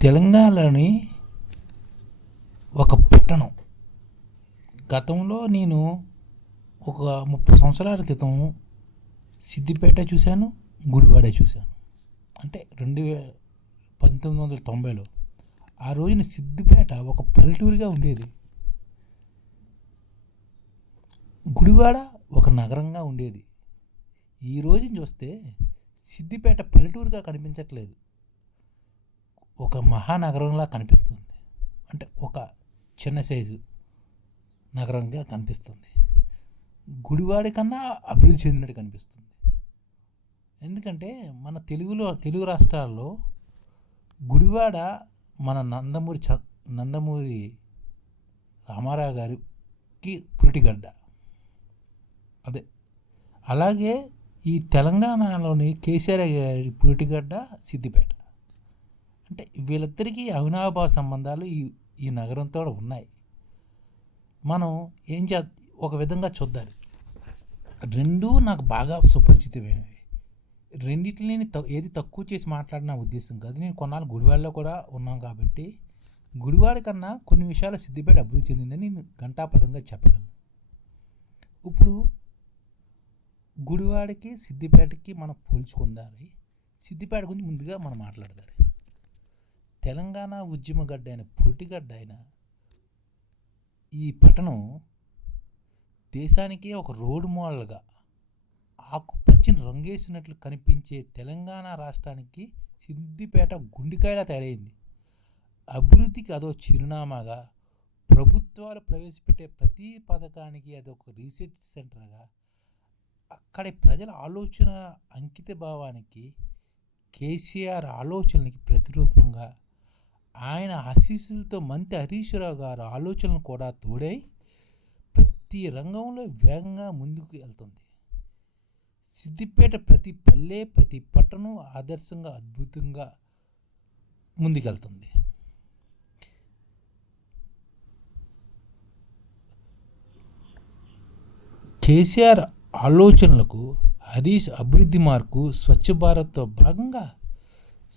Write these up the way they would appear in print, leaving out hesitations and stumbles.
తెలంగాణలోని ఒక పట్టణం. గతంలో నేను ఒక 30 సంవత్సరాల క్రితం సిద్దిపేట చూశాను, గుడివాడ చూశాను. అంటే 1990లో ఆ రోజున సిద్దిపేట ఒక పల్లెటూరుగా ఉండేది, గుడివాడ ఒక నగరంగా ఉండేది. ఈ రోజున చూస్తే సిద్దిపేట పల్లెటూరుగా కనిపించట్లేదు, ఒక మహానగరంలా కనిపిస్తుంది. అంటే ఒక చిన్న సైజు నగరంగా కనిపిస్తుంది. గుడివాడ కన్నా అభివృద్ధి చెందినట్టు కనిపిస్తుంది. ఎందుకంటే మన తెలుగు రాష్ట్రాల్లో గుడివాడ మన నందమూరి రామారావు గారికి పురిటిగడ్డ. అదే అలాగే ఈ తెలంగాణలోని కేసీఆర్ గారి పురిటిగడ్డ సిద్దిపేట. అంటే వీళ్ళిద్దరికీ అవినాభావ సంబంధాలు ఈ నగరంతో ఉన్నాయి. మనం ఒక విధంగా చూద్దాం, రెండూ నాకు బాగా సుపరిచితమైనవి. రెండింటిని ఏది తక్కువ చేసి మాట్లాడిన ఉద్దేశం కాదు. నేను కొన్నాళ్ళు గుడివాడలో కూడా ఉన్నాం కాబట్టి గుడివాడ కన్నా కొన్ని విషయాలు సిద్దిపేట అభివృద్ధి చెందిందని నేను ఘంటాపథంగా చెప్పగలను. ఇప్పుడు గుడివాడకి సిద్దిపేటకి మనం పోల్చుకుందాలి. సిద్దిపేట గురించి ముందుగా మనం మాట్లాడదాలి. తెలంగాణ ఉద్యమగడ్డ అయిన పురిటిగడ్డ అయిన ఈ పట్టణం దేశానికే ఒక రోడ్ మోడల్గా ఆకుపచ్చని రంగేసినట్లు కనిపించే తెలంగాణ రాష్ట్రానికి సిద్దిపేట గుండెకాయలా తయారైంది. అభివృద్ధికి అదో చిరునామాగా, ప్రభుత్వాలు ప్రవేశపెట్టే ప్రతి పథకానికి అదొక రీసెర్చ్ సెంటర్గా, అక్కడి ప్రజల ఆలోచన అంకిత భావానికి, కేసీఆర్ ఆలోచనలకి ప్రతిరూపంగా, ఆయన ఆశీస్సులతో మంత్రి హరీష్ రావు గారు ఆలోచనలు కూడా తోడై ప్రతి రంగంలో వేగంగా ముందుకు వెళ్తుంది. సిద్దిపేట ప్రతి పల్లె, ప్రతి పట్టణం ఆదర్శంగా అద్భుతంగా ముందుకెళ్తుంది. కేసీఆర్ ఆలోచనలకు, హరీష్ అభివృద్ధి మార్కు, స్వచ్ఛ భారత్తో భాగంగా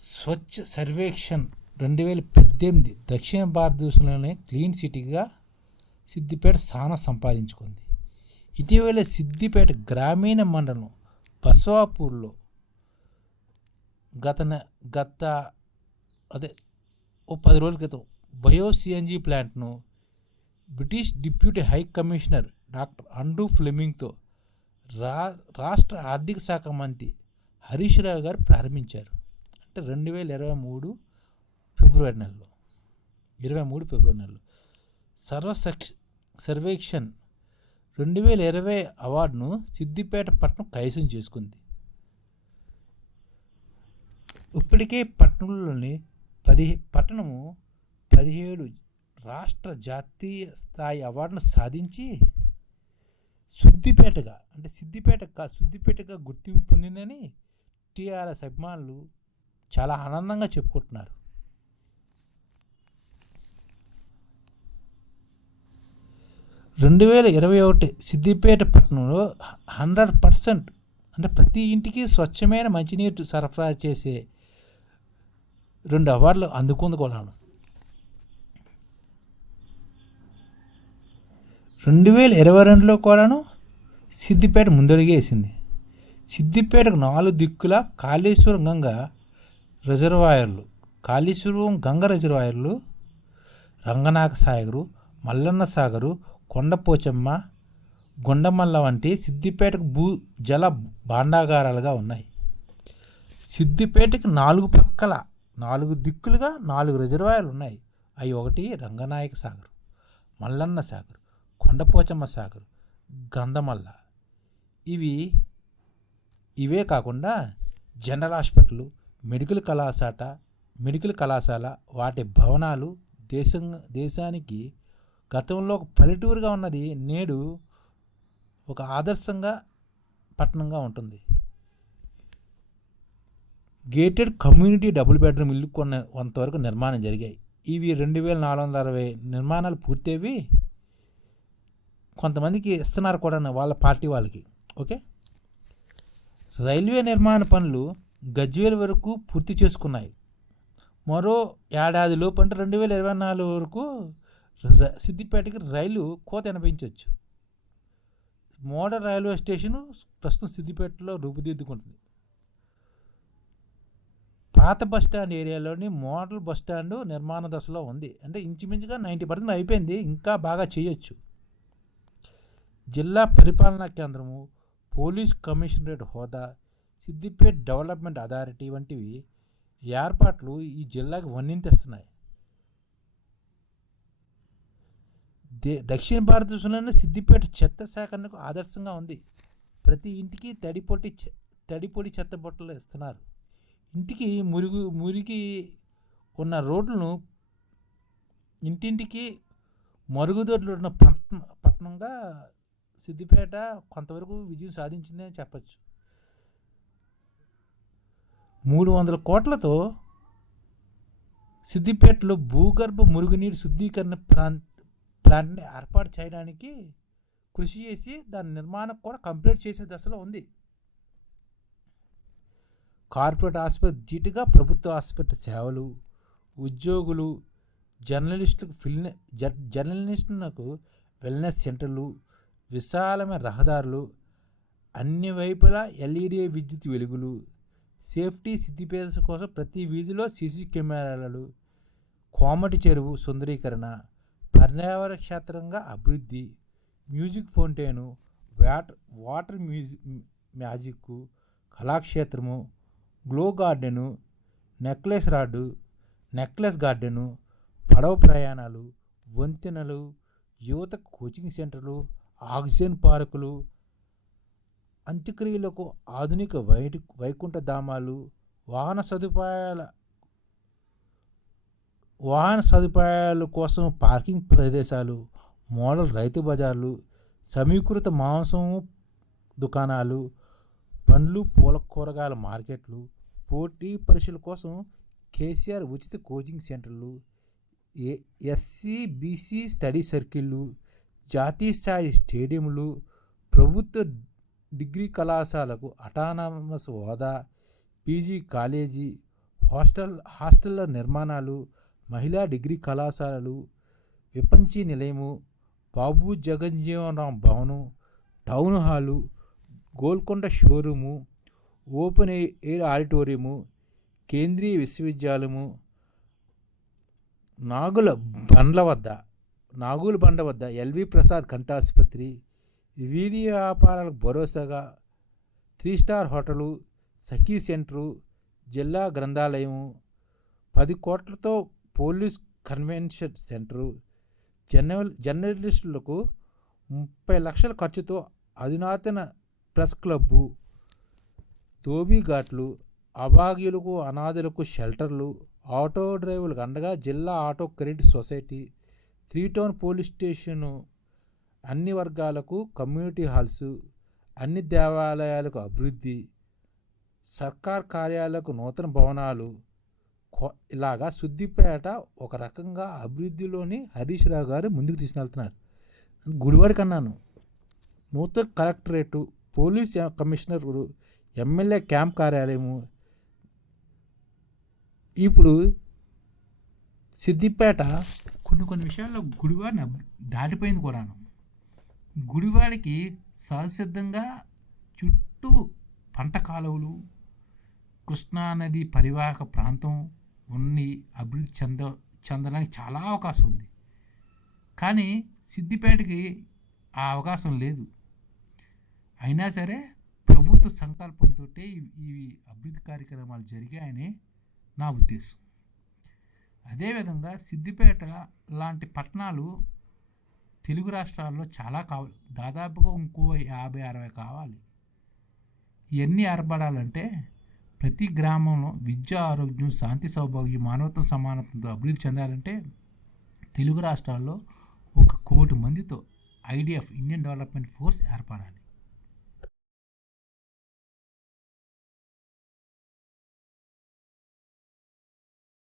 స్వచ్ఛ సర్వేక్షణ్ 2018 దక్షిణ భారతదేశంలోనే క్లీన్ సిటీగా సిద్దిపేట స్థానం సంపాదించుకుంది. ఇటీవల సిద్దిపేట గ్రామీణ మండలం బసవాపూర్లో గత 10 రోజుల క్రితం బయో సిఎన్జి ప్లాంట్ను British deputy high commissioner doctor Andrew ఫ్లెమింగ్తో రాష్ట్ర ఆర్థిక శాఖ మంత్రి హరీష్ రావు గారు ప్రారంభించారు. అంటే 2023 ఫిబ్రవరి నెలలో సర్వేక్షణ్ 2020 అవార్డును సిద్దిపేట పట్టణం కైవసం చేసుకుంది. ఇప్పటికే పట్టణంలోని 17 రాష్ట్ర జాతీయ స్థాయి అవార్డును సాధించి సిద్దిపేటగా గుర్తింపు పొందిందని టీఆర్ఎస్ అభిమానులు చాలా ఆనందంగా చెప్పుకుంటున్నారు. రెండు 2021 సిద్దిపేట పట్టణంలో 100% అంటే ప్రతి ఇంటికి స్వచ్ఛమైన మంచినీరు సరఫరా చేసే 2 అవార్డులు అందుకుందుకోవాలను. 2022లో కూడాను సిద్దిపేట ముందడుగే వేసింది. సిద్దిపేటకు 4 దిక్కుల కాళేశ్వరం గంగ రిజర్వాయర్లు, రంగనాథ సాగరు, మల్లన్న సాగరు, కొండపోచమ్మ, గుండమల్ల వంటి సిద్దిపేటకు జల భాండాగారాలుగా ఉన్నాయి. సిద్దిపేటకు 4 దిక్కులుగా 4 రిజర్వాయర్లు ఉన్నాయి. అవి ఒకటి రంగనాయక సాగర్, మల్లన్న సాగర్, కొండపోచమ్మ సాగర్, గంధమల్ల. ఇవే కాకుండా జనరల్ హాస్పిటల్, మెడికల్ కళాశాల వాటి భవనాలు దేశానికి గతంలో ఒక పల్లెటూరుగా ఉన్నది నేడు ఒక ఆదర్శంగా పట్టణంగా ఉంటుంది. గేటెడ్ కమ్యూనిటీ డబుల్ బెడ్రూమ్ ఇల్లు కొంతవరకు నిర్మాణం జరిగాయి. ఇవి 2460 నిర్మాణాలు పూర్తయ్యి కొంతమందికి ఇస్తున్నారు కూడా వాళ్ళ పార్టీ వాళ్ళకి. ఓకే, రైల్వే నిర్మాణ పనులు గజ్వేల్ వరకు పూర్తి చేసుకున్నాయి. మరో ఏడాది లోపు అంటే 2024 వరకు సిద్దిపేటకి రైలు కోత వినిపించవచ్చు. మోడల్ రైల్వే స్టేషన్ ప్రస్తుతం సిద్దిపేటలో రూపుదిద్దుకుంటుంది. పాత బస్టాండ్ ఏరియాలోని మోడల్ బస్టాండ్ నిర్మాణ దశలో ఉంది. అంటే ఇంచుమించుగా 90% అయిపోయింది, ఇంకా బాగా చేయొచ్చు. జిల్లా పరిపాలనా కేంద్రము, పోలీస్ కమిషనరేట్ హోదా, సిద్దిపేట డెవలప్మెంట్ అథారిటీ వంటివి ఏర్పాట్లు ఈ జిల్లాకి వన్నెంతెస్తున్నాయి. దక్షిణ భారతదేశంలోనే సిద్దిపేట చెత్త సేకరణకు ఆదర్శంగా ఉంది. ప్రతి ఇంటికి తడిపొడి చెత్త బుట్టలు ఇస్తున్నారు. ఇంటికి మురికి ఉన్న రోడ్లను ఇంటింటికి మరుగుదొడ్లు ఉన్న పట్టణంగా సిద్దిపేట కొంతవరకు విజయం సాధించిందని చెప్పచ్చు. 300 కోట్లతో సిద్దిపేటలో భూగర్భ మురుగునీరు శుద్ధీకరణ ప్లాంట్ని ఏర్పాటు చేయడానికి కృషి చేసి దాని నిర్మాణం కూడా కంప్లీట్ చేసే దశలో ఉంది. కార్పొరేట్ ఆసుపత్రి ధీటుగా ప్రభుత్వ ఆసుపత్రి సేవలు, ఉద్యోగులు, జర్నలిస్టులకు వెల్నెస్ సెంటర్లు, విశాలమైన రహదారులు, అన్ని వైపులా LED విద్యుత్ వెలుగులు, సేఫ్టీ సిద్దిపేట కోసం ప్రతి వీధిలో CC కెమెరాలు, కోమటి చెరువు సుందరీకరణ, పర్యావరణ క్షేత్రంగా అభివృద్ధి, మ్యూజిక్ ఫౌంటైను, వాటర్ మ్యాజిక్, కళాక్షేత్రము, గ్లో గార్డెను, నెక్లెస్ గార్డెను, పడవ ప్రయాణాలు, వంతెనలు, యువత కోచింగ్ సెంటర్లు, ఆక్సిజన్ పార్కులు, అంత్యక్రియలకు ఆధునిక వైకుంఠ ధామాలు, వాహన సదుపాయాల కోసం పార్కింగ్ ప్రదేశాలు, మోడల్ రైతు బజార్లు, సమీకృత మాంసం దుకాణాలు, పండ్లు పూల కూరగాయల మార్కెట్లు, పోటీ పరీక్షల కోసం KCR ఉచిత కోచింగ్ సెంటర్లు, SC/BC స్టడీ సర్కిళ్ళు, జాతీయ స్థాయి స్టేడియంలు, ప్రభుత్వ డిగ్రీ కళాశాలకు అటానమస్ హోదా, PG కాలేజీ, హాస్టళ్ల నిర్మాణాలు, మహిళా డిగ్రీ కళాశాలలు, విపంచి నిలయము, బాబు జగజ్జీవన్ రామ్ భవనం, town hall, Golconda showroom, open air auditorium, కేంద్రీయ విశ్వవిద్యాలయము, నాగుల బండ వద్ద LV ప్రసాద్ కంటాసుపత్రి, వీధి వ్యాపారాలకు భరోసాగా 3 స్టార్ హోటలు, సఖీ సెంటరు, జిల్లా గ్రంథాలయము, 10 కోట్లతో పోలీస్ కన్వెన్షన్ సెంటరు, జర్నలిస్టులకు 30 లక్షల ఖర్చుతో అధునాతన ప్రెస్ క్లబ్బు, ధోబీఘాట్లు, అభాగ్యులకు అనాథులకు షెల్టర్లు, ఆటో డ్రైవర్లకు అండగా జిల్లా auto credit society, 3 town police station, అన్ని వర్గాలకు కమ్యూనిటీ హాల్స్, అన్ని దేవాలయాలకు అభివృద్ధి, సర్కార్ కార్యాలయాలకు నూతన భవనాలు, ఇలాగా సిద్దిపేట ఒక రకంగా అభివృద్ధిలోని హరీష్ రావు గారు ముందుకు తీసుకెళ్తున్నారు. గుడివాడికి అన్నాను, నూతన collectorate, police commissioner, MLA camp కార్యాలయము. ఇప్పుడు సిద్దిపేట కొన్ని విషయాల్లో గుడివాడిని దాటిపోయింది కూడాను. గుడివాడికి సహజసిద్ధంగా చుట్టూ పంట కాలువలు, కృష్ణానది పరివాహక ప్రాంతం అభివృద్ధి చెందడానికి చాలా అవకాశం ఉంది. కానీ సిద్దిపేటకి ఆ అవకాశం లేదు. అయినా సరే ప్రభుత్వ సంకల్పంతో ఈ అభివృద్ధి కార్యక్రమాలు జరిగాయని నా ఉద్దేశం. అదేవిధంగా సిద్దిపేట లాంటి పట్టణాలు తెలుగు రాష్ట్రాల్లో చాలా కావాలి, దాదాపుగా ఇంకో 50-60 కావాలి. ఇవన్నీ ఏర్పడాలంటే ప్రతి గ్రామంలో విద్య, ఆరోగ్యం, శాంతి, సౌభాగ్యం, మానవత్వం, సమానత్వంతో అభివృద్ధి చెందాలంటే తెలుగు రాష్ట్రాల్లో 1 కోటి మందితో IDF ఇండియన్ డెవలప్మెంట్ ఫోర్స్ ఏర్పడాలి.